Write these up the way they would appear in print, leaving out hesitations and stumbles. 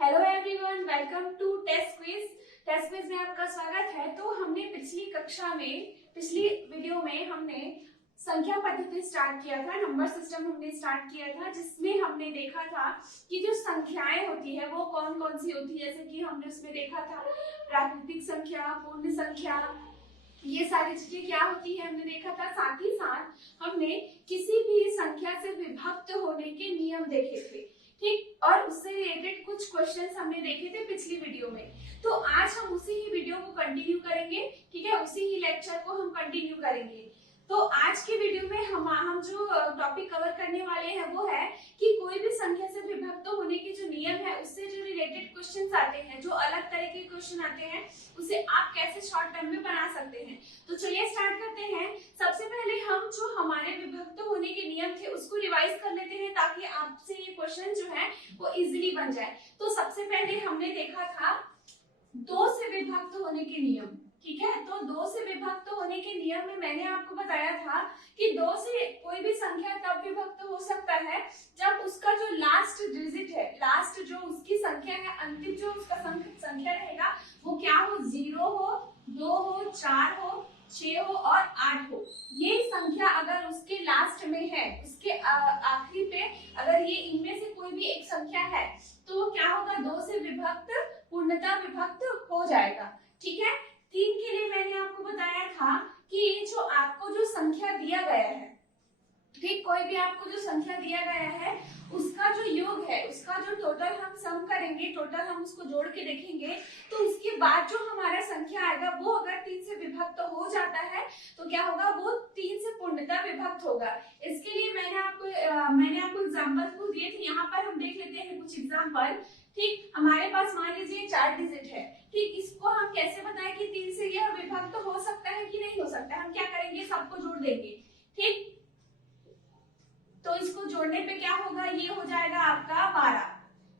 Hello everyone, welcome to test quiz. Test quiz में आपका स्वागत है। तो हमने पिछली वीडियो में हमने संख्या पद्धति स्टार्ट किया था, नंबर सिस्टम हमने स्टार्ट किया था, जिसमें हमने देखा था कि जो संख्याएं होती है वो कौन कौन सी होती है। जैसे कि हमने उसमें देखा था प्राकृतिक संख्या, पूर्ण संख्या, ये सारी चीजें क्या होती है हमने देखा था। साथ ही साथ हमने किसी भी संख्या से विभक्त होने के नियम देखे थे, ठीक, और उससे रिलेटेड कुछ क्वेश्चंस हमने देखे थे पिछली वीडियो में। तो आज हम उसी ही वीडियो को कंटिन्यू करेंगे, ठीक है, उसी ही लेक्चर को हम कंटिन्यू करेंगे। तो आज के वीडियो में हम जो टॉपिक कवर करने वाले हैं वो है कि कोई भी संख्या से विभक्त होने के जो नियम है उससे जो रिलेटेड क्वेश्चंस आते हैं, जो अलग तरह के क्वेश्चन आते हैं, उसे आप कैसे शॉर्ट टर्म में बना सकते हैं। तो चलिए स्टार्ट करते हैं। सबसे पहले हम जो हमारे विभक्त होने के नियम थे उसको रिवाइज कर लेते हैं, ताकि आपसे ये क्वेश्चन जो है वो इजीली बन जाए। तो सबसे पहले हमने देखा था दो से विभक्त होने के नियम, ठीक है। तो दो से विभक्त होने के नियम में मैंने आपको बताया था कि दो से कोई भी संख्या तब विभक्त हो सकता है जब उसका जो लास्ट डिजिट है, लास्ट जो उसकी संख्या है, अंतिम जो उसका संख्या रहेगा वो क्या हो, 0 हो, 2 हो, 4 हो, 6 हो और 8 हो। ये संख्या अगर उसके लास्ट में है, उसके आखिरी पे अगर ये इनमें से कोई भी एक संख्या है तो क्या होगा, दो से विभक्त पूर्णतः विभक्त हो जाएगा, ठीक है। 3 के लिए मैंने आपको बताया था कि जो आपको जो संख्या दिया गया है, ठीक, कोई भी आपको जो संख्या दिया गया है उसका जो योग है, उसका जो टोटल हम सम करेंगे, टोटल हम उसको जोड़ के देखेंगे, तो उसके बाद जो हमारा संख्या आएगा वो अगर 3 से विभक्त हो जाता है तो क्या होगा, वो 3 से पूर्णतः विभक्त होगा। इसके लिए मैंने आपको एग्जांपल को दिए थे, यहाँ पर हम देख लेते हैं कुछ एग्जांपल। ठीक, हमारे पास मान लीजिए 4 डिजिट है, ठीक, इसको हम कैसे बताएं कि 3 से यह विभक्त हो सकता है कि नहीं हो सकता। हम क्या करेंगे, सबको जोड़ देंगे, ठीक। तो इसको जोड़ने पे क्या होगा, ये हो जाएगा आपका 12,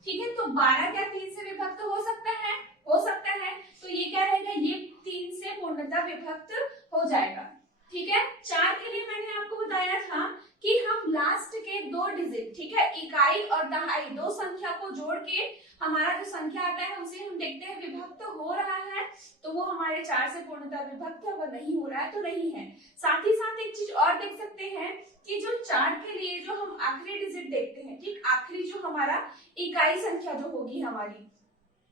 ठीक है। तो 12 क्या 3 से विभक्त हो सकता है, हो सकता है। तो ये क्या रहेगा, ये 3 से पूर्णतः विभक्त हो जाएगा, ठीक है। 4 के लिए मैंने आपको बताया था कि हम लास्ट के 2 डिजिट, ठीक है, इकाई और दहाई, दो संख्या को जोड़ के हमारा जो संख्या आता है उसे हम देखते हैं विभक्त हो रहा है तो वो हमारे 4 से पूर्णतः विभक्त है, अगर नहीं हो रहा है तो नहीं है। साथ ही साथ एक चीज और देख सकते हैं कि जो 4 के लिए जो हम आखिरी डिजिट देखते हैं, ठीक, आखिरी जो हमारा इकाई संख्या जो होगी हमारी,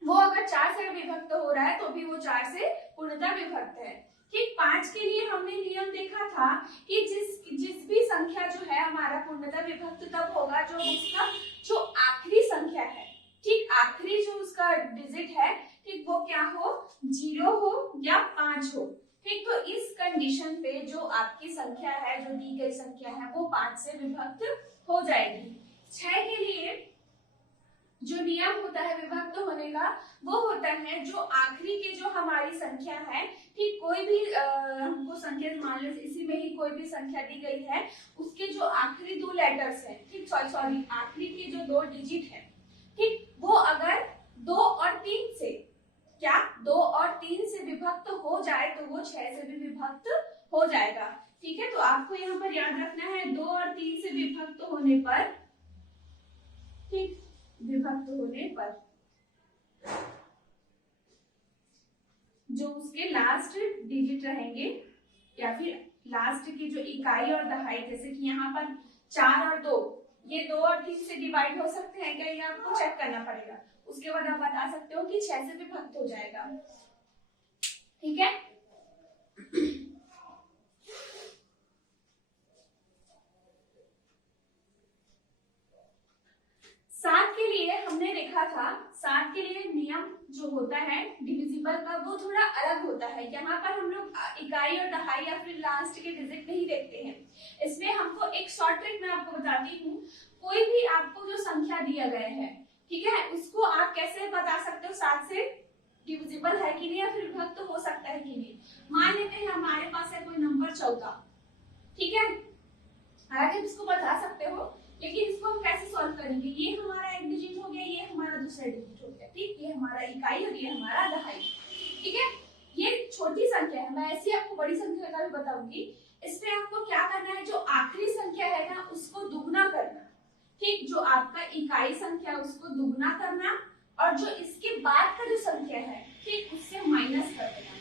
वो अगर 4 से विभक्त हो रहा है तो भी वो 4 से पूर्णतः विभक्त है, ठीक। 5 के लिए हमने नियम देखा था कि जिस भी संख्या जो है हमारा पूर्णतः विभक्त तब होगा जो उसका जो आखिरी संख्या है, ठीक, आखिरी जो उसका डिजिट है, ठीक, वो क्या हो, 0 हो या 5 हो, ठीक। तो इस कंडीशन पे जो आपकी संख्या है, जो दी गई संख्या है, वो 5 से विभक्त हो जाएगी। 6 के लिए जो नियम होता है विभक्त होने का वो होता है जो आखिरी के जो हमारी संख्या है, ठीक, कोई भी हमको संख्या मान लो इसी में ही कोई भी संख्या दी गई है, उसके जो आखिरी 2 लेटर्स हैं, ठीक, सॉरी आखिरी के जो 2 डिजिट है, ठीक, वो अगर 2 और 3 से, क्या 2 और 3 से विभक्त हो जाए तो वो 6 से भी विभक्त हो जाएगा, ठीक है। तो आपको यहाँ पर याद रखना है 2 और 3 से विभक्त होने पर, ठीक, विभक्त होने पर जो उसके लास्ट डिजिट रहेंगे या फिर लास्ट की जो इकाई और दहाई, जैसे कि यहाँ पर 4 और 2, ये 2 और 3 से डिवाइड हो सकते हैं क्या, ये आपको चेक करना पड़ेगा। उसके बाद आप बता सकते हो कि 6 से विभक्त हो जाएगा, ठीक है। 7 के लिए हमने देखा था, 7 के लिए नियम जो होता है डिविजिबल का वो थोड़ा अलग होता है। यहाँ पर हम लोग इकाई और दहाई या फिर लास्ट के डिजिट नहीं देखते हैं। इसमें हमको एक शॉर्ट ट्रिक मैं आपको बताती हूँ। कोई भी आपको जो संख्या दिया गया है, ठीक है, उसको आप कैसे बता सकते हो 7 से डिविजिबल है कि नहीं या फिर विभक्त हो सकता है कि नहीं। मान लेते हैं हमारे पास है कोई नंबर 14, ठीक है, हालांकि इसको बता सकते हो, लेकिन इसको हम कैसे सॉल्व करेंगे। ये हमारा एक डिजिट हो गया, ये हमारा दूसरा डिजिट हो गया, ठीक, ये हमारा इकाई और ये हमारा दहाई, ठीक है। ये छोटी संख्या है, मैं ऐसी आपको बड़ी संख्या का भी बताऊंगी। इसमें आपको क्या करना है, जो आखिरी संख्या है ना उसको दुगना करना, ठीक, जो आपका इकाई संख्या उसको दुगना करना और और जो इसके बाद का जो संख्या है ठीक उससे माइनस कर देना।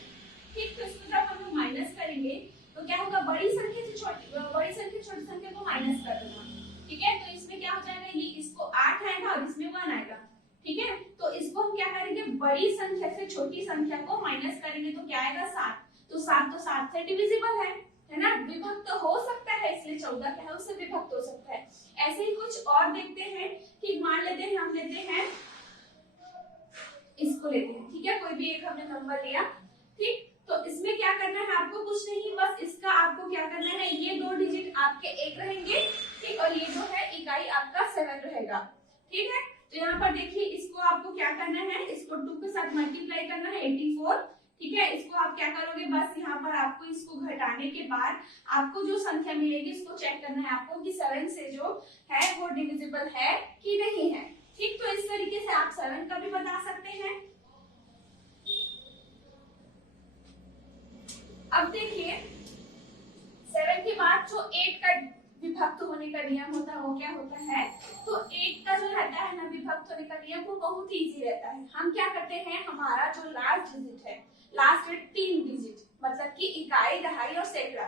ठीक, तो इसको जब हम माइनस करेंगे तो क्या होगा, बड़ी संख्या से छोटी संख्या को माइनस कर देना। ठीक है, तो इसमें क्या हो जाएगा, ये इसको 8 आएगा और इसमें 1 आएगा। ठीक है, तो इसको हम क्या करेंगे, बड़ी संख्या से छोटी संख्या को माइनस करेंगे तो क्या आएगा 7। तो 7 से डिविजिबल है ना, विभक्त तो हो सकता है, इसलिए 14 क्या है उससे विभक्त हो सकता है। ऐसे ही कुछ और देखते हैं। ठीक, मान लेते हैं हम लेते हैं इसको लेते हैं। ठीक है, कोई भी एक हमने नंबर लिया। ठीक, तो इसमें क्या करना है आपको, कुछ नहीं, बस इसका आपको क्या करना है, ये 2 डिजिट आपके 1 रहेंगे। ठीक, और ये जो है इकाई आपका 7 रहेगा। ठीक है, तो यहाँ पर देखिए इसको आपको क्या करना है, इसको 2 के साथ मल्टीप्लाई करना है 84। ठीक है, इसको आप क्या करोगे, बस यहाँ पर आपको इसको घटाने के बाद आपको जो संख्या मिलेगी इसको चेक करना है आपको कि 7 से जो है वो डिविजिबल है कि नहीं है। ठीक, तो इस तरीके से आप 7 का भी बता सकते हैं। अब देखिए 7 के बाद जो 8 का विभक्त होने का नियम होता है वो क्या होता है, तो 8 का जो रहता है ना विभक्त होने का नियम वो बहुत इजी रहता है। हम क्या करते हैं, हमारा जो लास्ट डिजिट है, लास्ट 3 डिजिट मतलब कि इकाई, दहाई और सैकड़ा,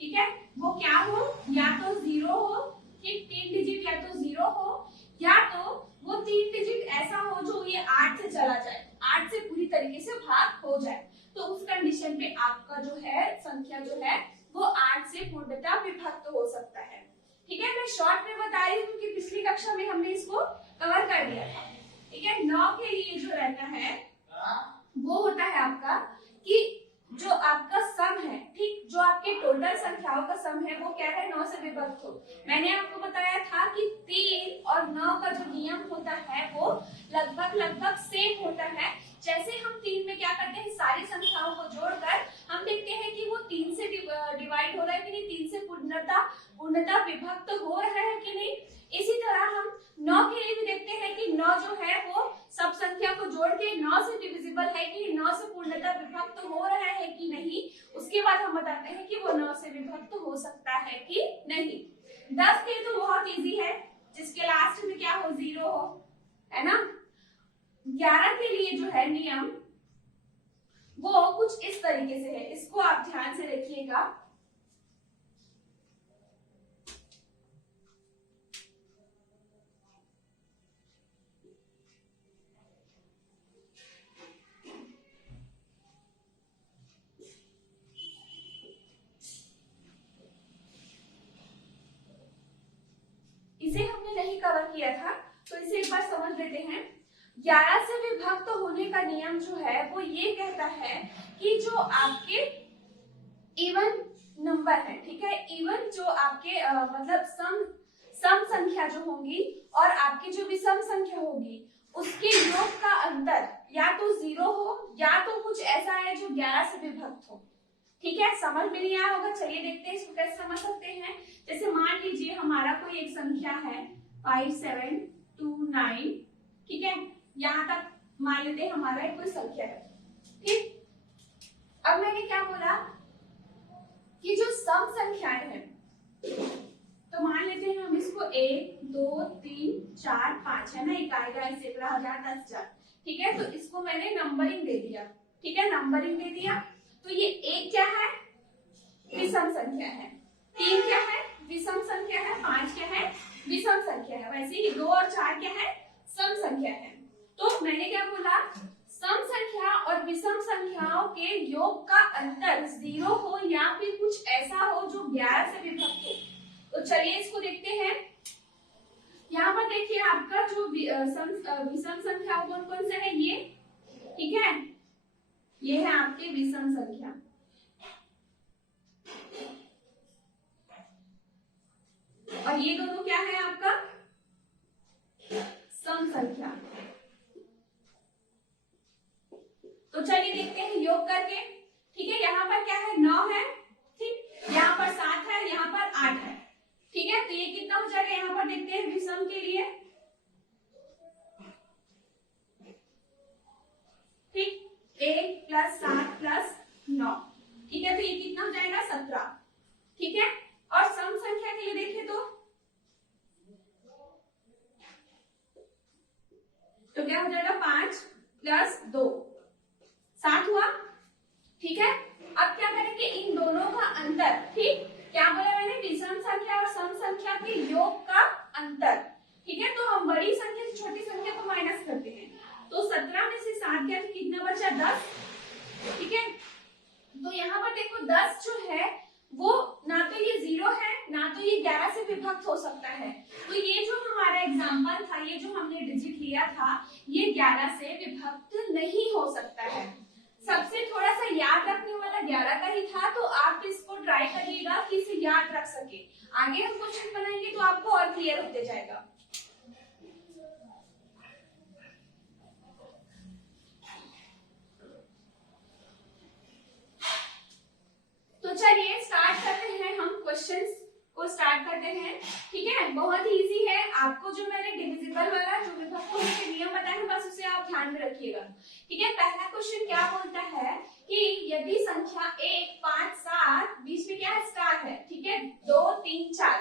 ठीक है, वो क्या हो, या तो 0 हो। ठीक, 3 डिजिट या तो 0 हो या तो वो 3 डिजिट ऐसा हो जो ये 8 से चला जाए, 8 से पूरी तरीके से भाग हो जाए। तो उस कंडीशन पे आपका जो है संख्या जो है वो 8 से पूर्णतः विभक्त हो सकता है। ठीक है, मैं शॉर्ट में बता रही हूँ कि पिछली कक्षा में हमने इसको कवर कर दिया था। ठीक है, 9 के लिए जो रहता है वो होता है आपका कि जो आपका सम है, ठीक, जो आपके टोटल संख्याओं का सम है वो क्या है, 9 से विभक्त हो। मैंने आपको बताया था कि 3 और 9 का जो नियम होता है वो लगभग सेम होता है। जैसे हम 3 में क्या करते हैं, सारी संख्याओं को जोड़कर हम देखते हैं कि वो 3 से डिवाइड हो रहा है कि नहीं, 3 से पूर्णतः विभक्त हो रहा है कि नहीं। इसी तरह हम 9 के लिए भी देखते हैं कि 9 जो है वो सब संख्या को जोड़ के 9 से डिविजिबल है कि 9 से पूर्णतः विभक्त हो रहा है कि नहीं। उसके बाद हम बताते हैं कि वो 9 से विभक्त हो सकता है कि नहीं। 10 के लिए तो बहुत इजी है, जिसके लास्ट में क्या हो, 0 हो, है ना। 11 के लिए जो है नियम वो कुछ इस तरीके से है, इसको आप ध्यान से देखिएगा। इसे हमने नहीं कवर किया था तो इसे एक बार समझ लेते हैं। 11 से विभक्त होने का नियम जो है वो ये कहता है कि जो आपके इवन नंबर है, ठीक है, इवन जो आपके मतलब सम संख्या जो होंगी और आपकी जो विषम संख्या होगी उसके योग का अंतर या तो 0 हो या तो कुछ ऐसा है जो 11 से विभक्त हो। ठीक है, समझ में नहीं आया होगा, चलिए देखते हैं इसको कैसे समझ सकते हैं। जैसे मान लीजिए हमारा कोई एक संख्या है 5729, ठीक है, यहाँ तक मान लेते हैं हमारा एक कोई संख्या है। ठीक, अब मैंने क्या बोला कि जो सम संख्याएं हैं, तो मान लेते हैं हम इसको 1 2 3 4 5 है ना, इकाई दहाई सैकड़ा हजार 10,000। ठीक है, तो इसको मैंने नंबरिंग दे दिया। ठीक है, नंबरिंग दे दिया, तो ये 1 क्या है, विषम संख्या है, 3 क्या है, विषम संख्या है, 5 क्या है, विषम संख्या है। वैसे ही 2 और 4 क्या है, सम संख्या है। तो मैंने क्या बोला, सम संख्या और विषम संख्याओं के योग का अंतर 0 हो या फिर कुछ ऐसा हो जो 11 से विभक्त हो। तो चलिए इसको देखते हैं। यहाँ पर देखिए आपका जो विषम संख्या कौन कौन से है, ये, ठीक है, ये है आपके विषम संख्या। और ये दोनों क्या है आपका सम संख्या। तो चलिए देखते हैं योग करके। ठीक है, यहाँ पर क्या है, 9 है, ठीक, यहाँ पर 7 है, यहाँ पर 8 है। ठीक है, तो ये कितना हो जाएगा, यहाँ पर देखते हैं विषम के लिए। ठीक, 1 + 7 + 9, ठीक है, तो ये कितना हो जाएगा 17। ठीक है, और सम संख्या के लिए देखिए तो तो क्या हो जाएगा 5 प्लस 2 7 हुआ। ठीक है, अब क्या करेंगे इन दोनों का अंतर। ठीक, क्या बोला मैंने, विषम संख्या और सम संख्या के योग का अंतर। ठीक है, तो हम बड़ी संख्या से छोटी संख्या को माइनस करते हैं। तो 17 में से 7 गया तो कितना बचा 10। ठीक है, तो यहाँ पर देखो 10 जो है वो ना तो ये 0 है ना तो ये 11 से विभक्त हो सकता है। तो ये जो हमारा एग्जाम्पल था, ये जो हमने डिजिट लिया था, ये 11 से विभक्त नहीं हो सकता है। सबसे थोड़ा सा याद रखने वाला 11 का ही था, तो आप इसको ट्राई करिएगा कि इसे याद रख सके। आगे हम क्वेश्चन बनाएंगे तो आपको और क्लियर होते जाएगा। तो चलिए स्टार्ट करते हैं, हम क्वेश्चंस को स्टार्ट करते हैं। ठीक है, बहुत ही इजी है। आपको जो मैंने डिविजिबल वाला जो विभक्त होने के नियम बताए हैं बस उसे आप ध्यान में रखिएगा। ठीक है, पहला क्वेश्चन क्या बोलता है कि यदि संख्या 1 5 7 बीच में क्या है स्टार है। ठीक है, 2 3 4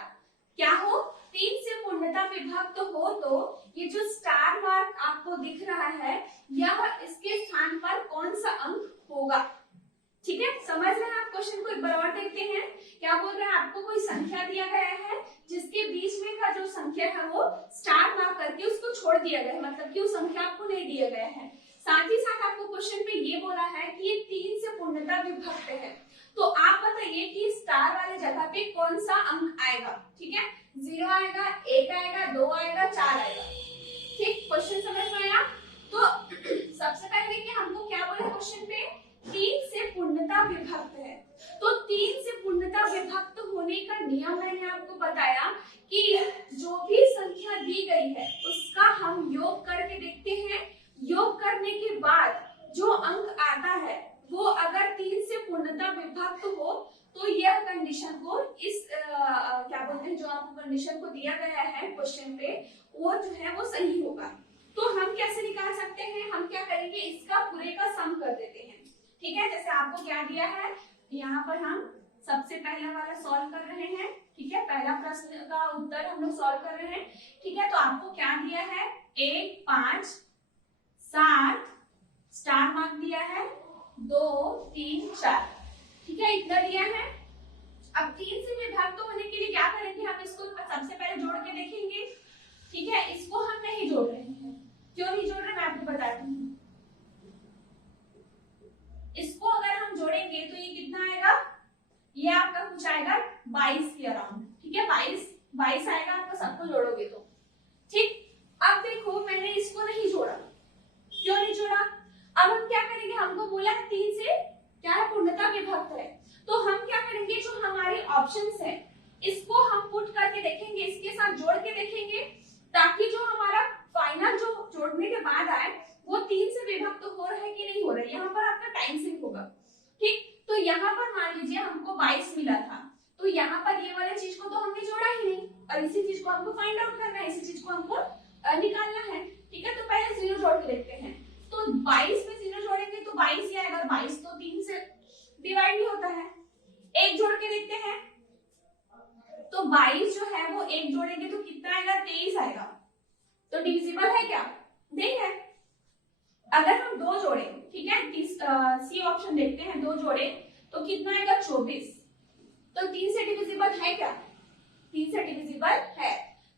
क्या हो 3 से पूर्णता विभक्त हो तो ये जो स्टार मार्क आपको दिख रहा है यह इसके स्थान पर कौन सा अंक होगा। ठीक है, समझ रहे हैं आप क्वेश्चन को। एक बार और देखते हैं क्या बोल रहे हैं। आपको कोई संख्या दिया गया है जिसके बीच में का जो संख्या है वो स्टार मार्क करके उसको छोड़ दिया गया है, मतलब कि वो संख्या आपको नहीं दिया गया है। साथ ही साथ आपको क्वेश्चन पे ये बोला है कि ये 3 से पूर्णता विभक्त है। तो आप बताइए कि स्टार वाले जगह पे कौन सा अंक आएगा। ठीक है, 0 आएगा, 1 आएगा, 2 आएगा, 4 आएगा। ठीक, क्वेश्चन समझ में आया। तो सबसे पहले कि हमको क्या बोला क्वेश्चन पे 3 से पूर्णता विभक्त है। तो 3 से पूर्णता विभक्त होने का नियम मैंने आपको बताया कि जो भी संख्या दी गई है उसका हम योग करके देखते हैं। योग करने के बाद जो अंक आता है वो अगर 3 से पूर्णता विभक्त हो तो यह कंडीशन को इस क्या बोलते हैं जो आपको कंडीशन को दिया गया है क्वेश्चन पे वो जो है वो सही होगा। तो हम कैसे निकाल सकते हैं, हम क्या करेंगे इसका पूरे का सम कर देते हैं। ठीक है, जैसे आपको क्या दिया है यहाँ पर हम सबसे पहला वाला सॉल्व कर रहे हैं। ठीक है, पहला प्रश्न का उत्तर हम लोग सॉल्व कर रहे हैं। ठीक है, तो आपको क्या दिया है 1 5 7 स्टार मार्क दिया है 2 3 4। ठीक है, इतना दिया है। अब 3 से विभक्त होने के लिए क्या करेंगे, हम इसको सबसे पहले जोड़ के देखेंगे। ठीक है, इसको हम नहीं जोड़ रहे हैं। क्यों नहीं जोड़ रहे मैं आपको बताती हूँ। इसको अगर हम जोड़ेंगे तो ये कितना आएगा, ये आपका कुछ आएगा 22 के अराउंड। ठीक है, 22 आएगा आपका सबको जोड़ोगे तो। ठीक, अब देखो मैंने इसको नहीं जोड़ा। क्यों नहीं जोड़ा, अब हम क्या करेंगे, हमको बोला 3 से क्या है पूर्णता विभक्त है। तो हम क्या करेंगे जो हमारे ऑप्शंस है इसको हम पुट करके देखेंगे, इसके साथ जोड़ के देखेंगे ताकि जो हमारा फाइनल जो जोड़ने के बाद आए वो 3 से विभक्त हो रहा है कि नहीं हो रहा है। यहाँ पर आपका टाइम सिंक होगा। ठीक, तो यहाँ पर मान लीजिए हमको 22 मिला था, तो यहाँ पर ये वाले चीज को तो हमने जोड़ा ही नहीं और इसी चीज को हमको फाइंड आउट करना है, इसी चीज को हमको निकालना है। ठीक है, तो पहले 0 जोड़ के देखते हैं। तो 22 में 0 जोड़ेंगे तो 22 ही आएगा। 22 तो 3 से डिवाइड भी होता है। 1 जोड़ के देखते हैं तो 22 जो है वो 1 जोड़ेंगे तो कितना आएगा 23 आएगा। तो डिविजिबल है क्या, नहीं है। अगर हम 2 जोड़े, ठीक है, सी ऑप्शन देखते हैं, 2 जोड़े तो कितना आएगा 24। तो 3 से डिविजिबल है क्या, 3 से डिविजिबल है।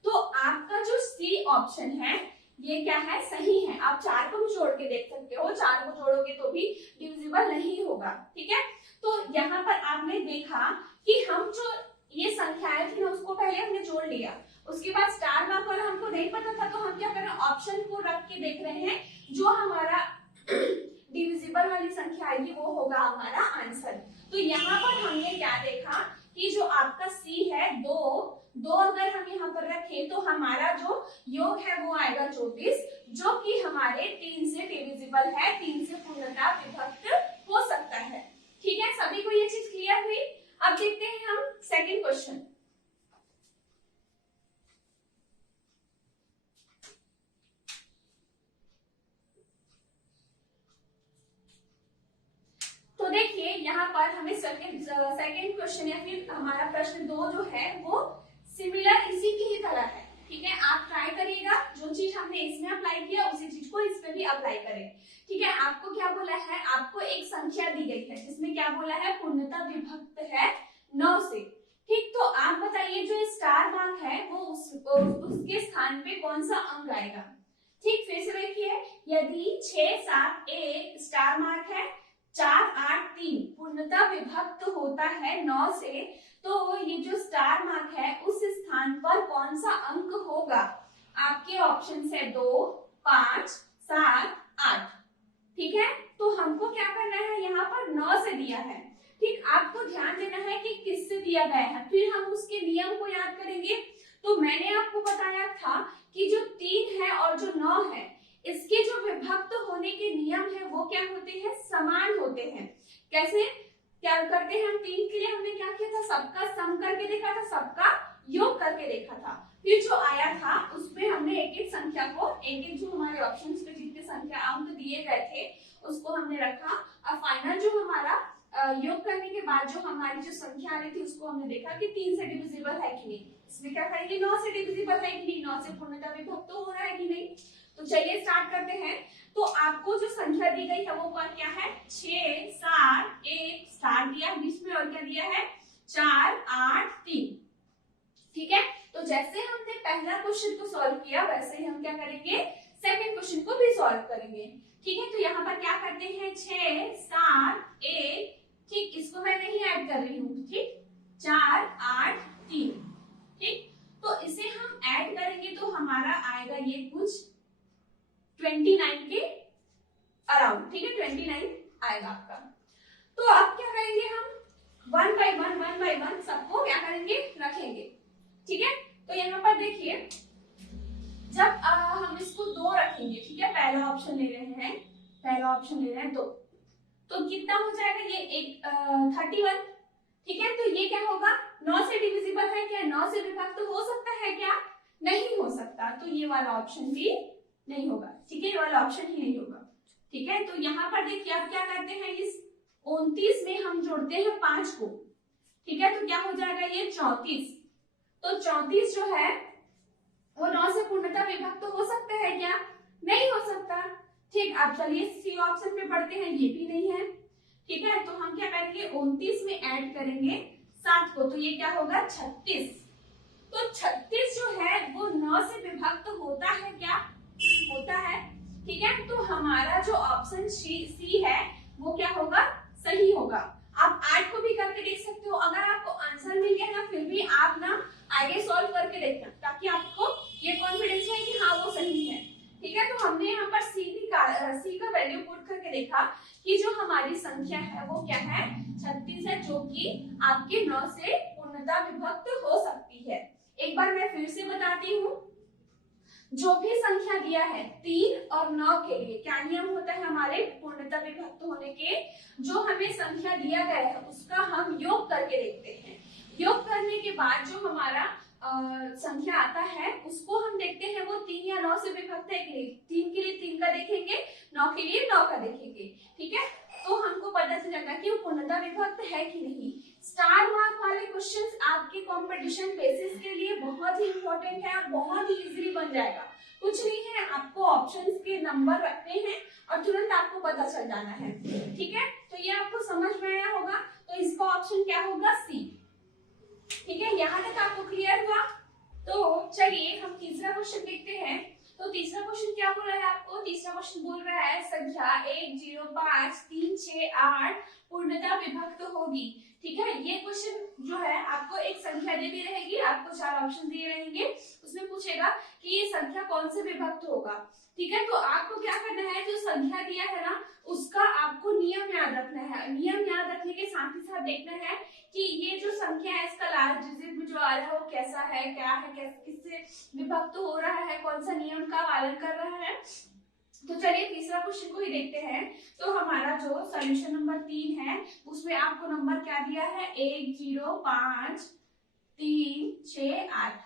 तो आपका जो सी ऑप्शन है ये क्या है, सही है। आप 4 को भी जोड़ के देख सकते हो, 4 को जोड़ोगे तो भी डिविजिबल नहीं होगा। ठीक है, तो यहाँ पर आपने देखा कि हम जो ये संख्याएं थी ना उसको पहले हमने जोड़ लिया, उसके बाद स्टार मार्क वाला हमको नहीं पता था तो हम क्या कर रहे हैं ऑप्शन को रख के देख रहे हैं जो हमारा डिविजिबल वाली संख्या आएगी वो होगा हमारा आंसर। तो यहाँ पर हमने क्या देखा कि जो आपका सी है 2 अगर हम यहाँ पर रखें तो हमारा जो योग है वो आएगा 24 जो कि हमारे 3 से डिविजिबल है, 3 से पूर्णता विभक्त हो सकता है। ठीक है, सभी को ये चीज क्लियर हुई। अब देखते हैं हम सेकंड क्वेश्चन। तो देखिए यहाँ पर हमें सेकंड क्वेश्चन या फिर हमारा प्रश्न 2 जो है वो सिमिलर इसी की ही तरह है। ठीक है, आप ट्राई करिएगा जो चीज हमने इसमें अप्लाई किया उसी चीज को इस पे भी अप्लाई करें। ठीक है, आपको क्या बोला है, आपको एक संख्या दी गई है जिसमें क्या बोला है, पूर्णतः विभक्त है 9 से। ठीक, तो आप बताइए जो स्टार मार्क है वो उसके स्थान पे कौन सा अंक आएगा। ठीक, फिर से देखिए, यदि 6 7 1 स्टार मार्क है, 4 8 3 पूर्णतः विभक्त होता है 9 से, तो ये जो स्टार मार्क है उस स्थान पर कौन सा अंक होगा। आपके ऑप्शन है 2 5 7 8। ठीक है, तो हमको क्या करना है, यहाँ पर 9 से दिया है। ठीक, आपको ध्यान देना है कि किससे दिया गया है, फिर हम उसके नियम को याद करेंगे। तो मैंने आपको बताया था कि जो 3 है और जो 9 है, इसके जो विभक्त होने के नियम है वो क्या होते हैं, समान होते हैं। कैसे क्या करते हैं हम, 3 के लिए हमने क्या किया था, सबका सम करके देखा था, सबका योग करके देखा था। फिर जो आया था उसमें हमने एक एक संख्या को, एक एक जो हमारे ऑप्शंस पे जितने संख्या अंक दिए गए थे उसको हमने रखा, और फाइनल जो हमारा योग करने के बाद जो हमारी जो संख्या आ रही थी उसको हमने देखा कि 3 से डिविजिबल है कि नहीं। इसमें क्या करेंगे, 9 से डिविजिबल है कि नहीं, 9 से पूर्णतः विभक्त हो रहा है कि नहीं। तो चलिए स्टार्ट करते हैं। तो आपको जो संख्या दी गई है वो क्या है, 6 7 1 स्टार दिया, बीच में और क्या दिया है, 4 8 3। ठीक है, तो जैसे हमने पहला क्वेश्चन को सॉल्व किया वैसे ही हम क्या करेंगे, सेकंड क्वेश्चन को भी सॉल्व करेंगे। ठीक है, तो यहाँ पर क्या करते हैं, 6 7 1। ठीक, इसको मैं नहीं ऐड कर रही हूँ। ठीक, 4 8 3। ठीक, तो इसे हम ऐड करेंगे तो हमारा आएगा ये कुछ 29 के अराउंड। ठीक है, 29 आएगा आपका। तो अब क्या करेंगे, हम 1 बाय 1 सबको क्या करेंगे, रखेंगे। ठीक है, तो यहाँ पर देखिए, जब हम इसको 2 रखेंगे, ठीक है, पहला ऑप्शन ले रहे हैं, पहला ऑप्शन ले रहे हैं 2, तो कितना हो जाएगा ये, एक 31। ठीक है, तो ये क्या होगा, 9 से डिविजिबल है क्या, 9 से विभक्त हो सकता है क्या, नहीं हो सकता, तो ये वाला ऑप्शन भी नहीं होगा। ठीक है, ये वाला ऑप्शन ही नहीं होगा। ठीक है, तो यहाँ पर देखिए आप क्या करते हैं, इस 29 में हम जोड़ते हैं 5 को। ठीक है, तो क्या हो जाएगा ये 34। तो 34 जो है वो 9 से पूर्णतः विभक्त हो सकता है क्या, नहीं हो सकता। ठीक, अब चलिए सी ऑप्शन पे बढ़ते हैं, ये भी नहीं है। ठीक है, तो हम क्या करेंगे, 29 में ऐड करेंगे 7 को, तो ये क्या होगा 36। तो 36 जो है वो 9 से विभक्त होता है क्या, होता है। ठीक है, तो हमारा जो ऑप्शन सी है वो क्या होगा, सही होगा। आप 8 को भी करके देख सकते हो, अगर आपको आंसर मिल गया ना फिर भी आप ना आगे सॉल्व करके देखना, ताकि आपको ये कॉन्फिडेंस है कि हाँ वो सही है। ठीक है, तो हमने यहाँ पर सी का वैल्यू पुट करके देखा कि जो हमारी संख्या है वो क्या है, 36 है, जो कि आपके 9 से पूर्णतः विभक्त हो सकती है। एक बार मैं फिर से बताती हूँ, जो भी संख्या दिया है 3 और 9 के लिए क्या नियम होता है हमारे पूर्णतः विभक्त होने के, जो हमें संख्या दिया गया है उसका हम योग करके देखते हैं। योग करने के बाद जो हमारा संख्या आता है उसको हम देखते हैं वो 3 या 9 से विभक्त है कि नहीं। 3 के लिए 3 का देखेंगे, 9 के लिए 9 का देखेंगे। ठीक है, तो हमको पता चल जाएगा कि वो पूर्णतः विभक्त है कि नहीं। स्टार मार्क वाले क्वेश्चंस आपके कंपटीशन बेसिस के लिए बहुत ही इंपॉर्टेंट है और बहुत ही इजीली बन जाएगा। कुछ नहीं है, आपको ऑप्शंस के नंबर रखने हैं और तुरंत आपको पता चल जाना है। ठीक है, तो ये आपको समझ में आया होगा, तो इसका ऑप्शन क्या होगा, सी। ठीक है, यहाँ तक आपको क्लियर हुआ। तो चलिए हम तीसरा क्वेश्चन देखते हैं। तो तीसरा क्वेश्चन क्या बोल रहा है आपको, तीसरा क्वेश्चन बोल रहा है संख्या 1 0 5 3 6 8 पूर्णतः विभक्त होगी। ठीक है, ये क्वेश्चन जो है आपको एक संख्या दी रहेगी, आपको 4 ऑप्शन दिए रहेंगे, उसमें पूछेगा कि ये संख्या कौन से विभक्त होगा। ठीक है, तो आपको क्या करना है, जो संख्या दिया है ना उसका आपको नियम याद रखना है। नियम याद रखने के साथ ही साथ देखना है कि ये जो संख्या है इसका लास्ट डिजिट में जो आ रहा है वो कैसा है, क्या है, किससे विभक्त हो रहा है, कौन सा नियम का पालन कर रहा है। तो चलिए तीसरा क्वेश्चन को ही देखते हैं। तो हमारा जो सॉल्यूशन नंबर 3 है उसमें आपको नंबर क्या दिया है, 1 0 5 3 6 8।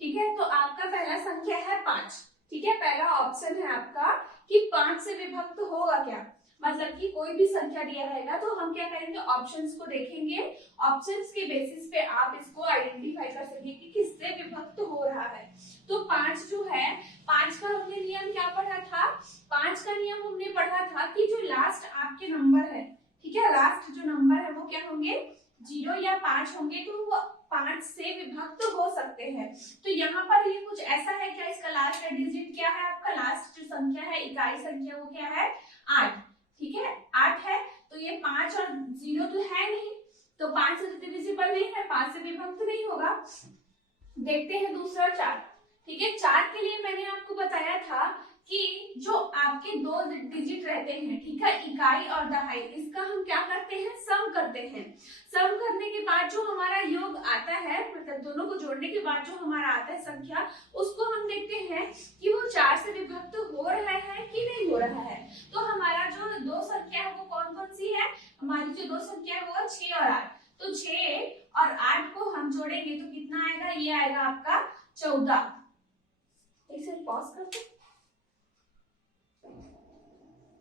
ठीक है, तो आपका पहला संख्या है 5। ठीक है, पहला ऑप्शन है आपका कि 5 से विभक्त होगा क्या, मतलब कि कोई भी संख्या दिया रहेगा तो हम क्या करेंगे, ऑप्शंस को देखेंगे, ऑप्शंस के बेसिस पे आप इसको आइडेंटिफाई कर सकेंगे कि किससे विभक्त हो रहा है। तो 5 जो है, 5 का हमने नियम क्या पढ़ा था, 5 का नियम हमने पढ़ा था कि जो लास्ट आपके नंबर है, ठीक है, लास्ट जो नंबर है वो क्या होंगे, 0 या 5 होंगे, तो वो 5 से विभक्त हो सकते हैं। तो यहाँ पर ये कुछ ऐसा है क्या, इसका लास्ट का डिजिट क्या है, आपका लास्ट जो संख्या है, इकाई संख्या, वो क्या है, 8, ठीक है, 8 है। तो ये 5 और 0 तो है नहीं, तो 5 से डिविजिबल नहीं है, 5 से विभक्त नहीं होगा। देखते हैं दूसरा 4, ठीक है। 4 के लिए मैंने आपको बताया था कि जो आपके 2 डिजिट रहते हैं, ठीक है, इकाई और दहाई, इसका हम क्या करते हैं, सम करते हैं। सम करने के बाद जो हमारा योग आता है, मतलब दोनों को जोड़ने के बाद जो हमारा आता है संख्या, उसको हम देखते हैं कि वो 4 से विभक्त हो रहा है कि नहीं हो रहा है। तो हमारा जो 2 संख्या है वो कौन कौन सी है, हमारी जो 2 संख्या है वो 6 और 8। तो 6 और 8 को हम जोड़ेंगे तो कितना आएगा, ये आएगा आपका 14। इसे पॉज करते।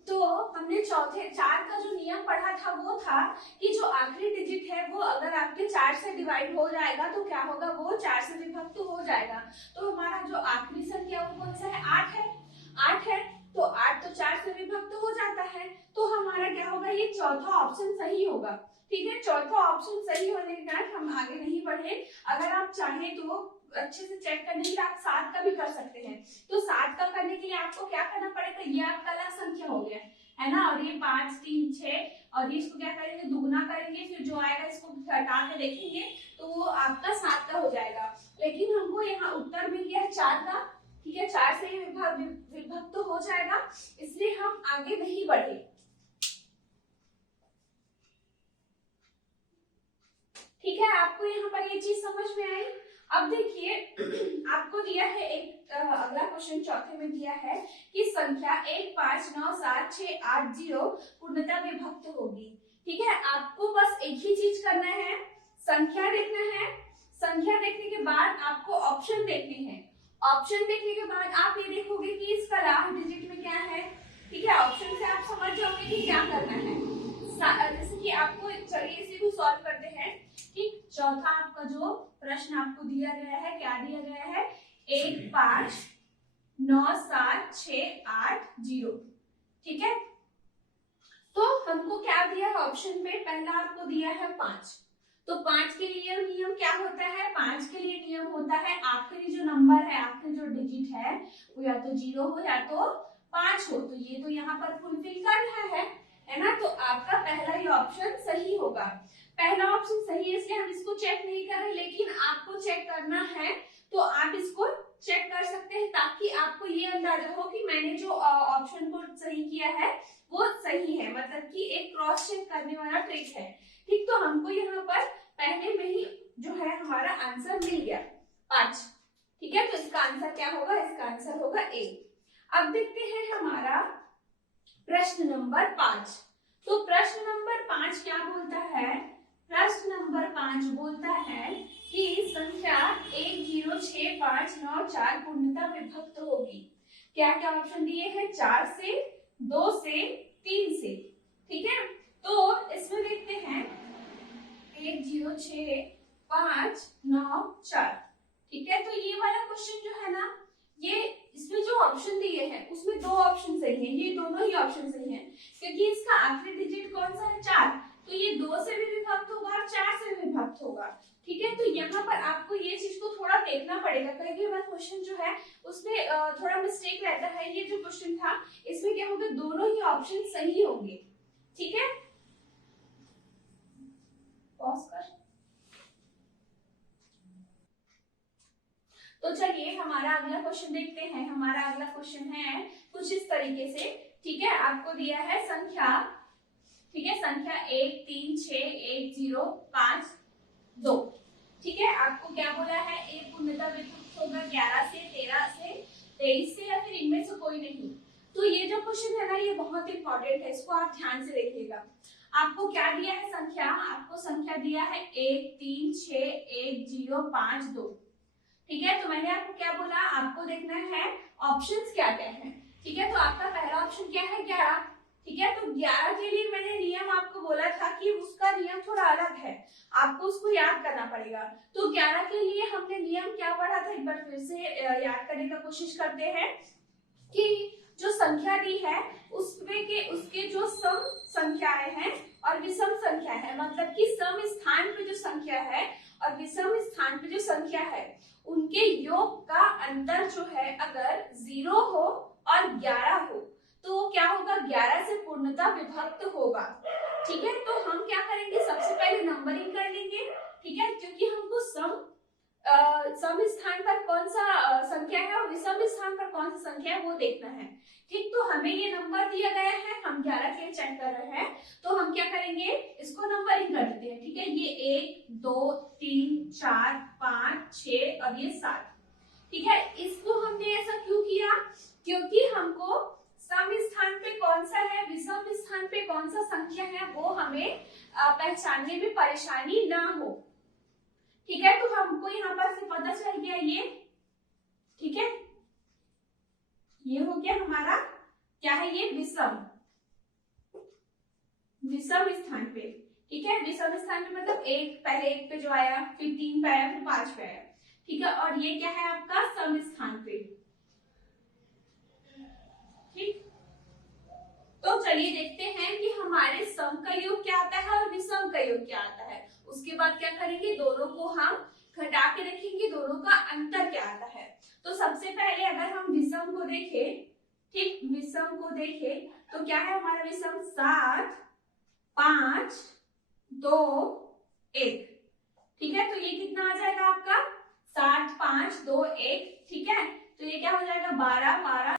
तो हमने चौथे 4 का जो नियम पढ़ा था वो था कि जो आखिरी डिजिट है वो अगर आपके 4 से डिवाइड हो जाएगा तो क्या होगा, वो 4 से विभक्त हो जाएगा। तो हमारा जो आखिरी संख्या वो कौन सा है, 8 है, 8 है। तो 8 तो 4 से विभक्त हो जाता है, तो हमारा क्या होगा, ये चौथा ऑप्शन सही होगा, ठीक है। चौथा ऑप्शन सही होने के कारण हम आगे नहीं बढ़े। अगर आप चाहें तो अच्छे से चेक करने के लिए आप 7 का भी कर सकते हैं। तो 7 का करने के लिए आपको क्या करना पड़ेगा, ये आपका लास्ट संख्या हो गया है ना, और ये 5 3 6 और ये इसको क्या करेंगे, दुगना करेंगे, फिर जो आएगा इसको घटा के देखेंगे तो वो आपका 7 का हो जाएगा। लेकिन हमको यहाँ उत्तर मिल गया है 4 का, ठीक है, 4 से विभक्त तो हो जाएगा, इसलिए हम आगे नहीं बढ़े। ठीक है, आपको यहाँ पर ये चीज समझ में आई। अब देखिए आपको दिया है एक अगला क्वेश्चन चौथे में दिया है कि संख्या 1 5 9 7 6 8 0 पूर्णतः विभक्त होगी, ठीक है। आपको बस एक ही चीज करना है, संख्या देखना है, संख्या देखने के बाद आपको ऑप्शन देखने हैं, ऑप्शन देखने के बाद आप ये देखोगे कि इसका लास्ट डिजिट में क्या है, ठीक है। ऑप्शन से आप समझ जाओगे कि क्या करना है। जैसे कि आपको, चलिए इसे भी सॉल्व करते हैं कि चौथा आपका जो प्रश्न आपको दिया गया है, क्या दिया गया है, 1 5 9 7 6 8 0, ठीक है। तो हमको क्या दिया है ऑप्शन में, पहला आपको दिया है 5। तो 5 के लिए नियम क्या होता है, 5 के लिए नियम होता है आखिरी जो नंबर है, आखिरी जो डिजिट है वो या तो 0 हो या तो 5 हो। तो ये तो यहाँ पर फुलफिल कर रहा है ना, तो आपका पहला ही ऑप्शन सही होगा। पहला ऑप्शन सही है इसलिए हम इसको चेक नहीं कर रहे, लेकिन आपको चेक करना है तो आप इसको चेक कर सकते हैं, ताकि आपको ये अंदाजा हो कि मैंने जो ऑप्शन को सही किया है वो सही है, मतलब कि एक क्रॉस चेक करने वाला ट्रिक है, ठीक। तो हमको यहाँ पर पहले में ही जो है हमारा आंसर मिल गया 5, ठीक है। तो इसका आंसर क्या होगा, इसका आंसर होगा ए। अब देखते हैं हमारा प्रश्न नंबर 5। तो प्रश्न नंबर 5 क्या बोलता है, प्रश्न नंबर 5 बोलता है कि संख्या 1 0 6 5 9 4 पूर्णतः विभक्त होगी। क्या क्या ऑप्शन दिए हैं, 4 से, 2 से, 3 से, ठीक है। तो इसमें देखते हैं 1 0 6 5 9 4, ठीक है। तो ये वाला क्वेश्चन जो है ना, ये इसमें जो ऑप्शन दिए हैं उसमें 2 ऑप्शन सही हैं, ये दोनों ही ऑप्शन सही हैं, क्योंकि इसका आखिरी डिजिट कौन सा है, 4। तो ये 2 से भी विभक्त होगा और 4 से भी विभक्त होगा, ठीक है। तो यहाँ पर आपको ये चीज को थोड़ा देखना पड़ेगा, कई बार क्वेश्चन जो है उसमें थोड़ा मिस्टेक रहता है। ये जो क्वेश्चन था इसमें क्या होगा, दोनों ही ऑप्शन सही होंगे, ठीक है। पॉज कर। तो चलिए हमारा अगला क्वेश्चन देखते हैं। हमारा अगला क्वेश्चन है कुछ इस तरीके से, ठीक है। आपको दिया है संख्या, ठीक है, संख्या 1 3 6 1 0 5 2, ठीक है। आपको क्या बोला है, ए पूर्णतः विभक्त होगा 11 से, 13 से, 23 से, या फिर इनमें से कोई नहीं। तो ये जो क्वेश्चन है ना, ये बहुत इंपॉर्टेंट है, इसको आप ध्यान से देखिएगा। आपको क्या दिया है संख्या, आपको संख्या दिया है 1 3 6 1 0 5 2, ठीक है। तो मैंने आपको क्या बोला, आपको देखना है ऑप्शंस क्या क्या है, ठीक है। तो आपका पहला ऑप्शन क्या है, 11, ठीक है। है। तो 11 के लिए मैंने नियम आपको बोला था कि उसका नियम थोड़ा अलग है, आपको उसको याद करना पड़ेगा। तो 11 के लिए हमने नियम क्या पढ़ा था, एक बार फिर से याद करने का कोशिश करते हैं कि जो संख्या दी है उसके जो सम संख्याएं हैं और विषम संख्या है, मतलब कि सम स्थान पे जो संख्या है और विषम स्थान पे जो संख्या है उनके योग का अंतर जो है अगर 0 हो और 11 हो तो वो क्या होगा, 11 से पूर्णतः विभक्त होगा। ठीक है, तो हम क्या करेंगे, सबसे पहले नंबरिंग कर लेंगे। ठीक है, क्योंकि हमको सम स्थान पर कौन सा संख्या है और विषम स्थान पर कौन सा संख्या है वो देखना है। ठीक, तो हमें ये नंबर दिया गया है, हम 11 के चेक कर रहे हैं, तो हम क्या करेंगे, इसको नंबरिंग कर देते हैं। ठीक है, ये 1 2 3 4 5 6 और ये 7। ठीक है, इसको हमने ऐसा क्यों किया, क्योंकि हमको सम स्थान पे कौन सा है, विषम स्थान पे कौन सा संख्या है वो हमें पहचानने में परेशानी ना हो। ठीक है, तो हमको यहाँ पर से पता चल गया ये। ठीक है, ये हो गया हमारा क्या है, ये विषम स्थान पे। ठीक है, विषम स्थान पे मतलब एक, पहले 1 पे जो आया, फिर 3 पे आया, फिर 5 पे आया। ठीक है, और ये क्या है आपका सम स्थान पे। ठीक, तो चलिए देखते हैं कि हमारे सम का योग क्या आता है और विषम का योग क्या आता है। उसके बाद क्या करेंगे, दोनों को हम घटा के रखेंगे, दोनों का अंतर क्या आता है। तो सबसे पहले अगर हम विषम को देखें, ठीक, विषम को देखें तो क्या है हमारा विषम, 7 5 2 1। ठीक है, तो ये कितना आ जाएगा आपका, 7 5 2 1। ठीक है, तो ये क्या हो जाएगा, 12 12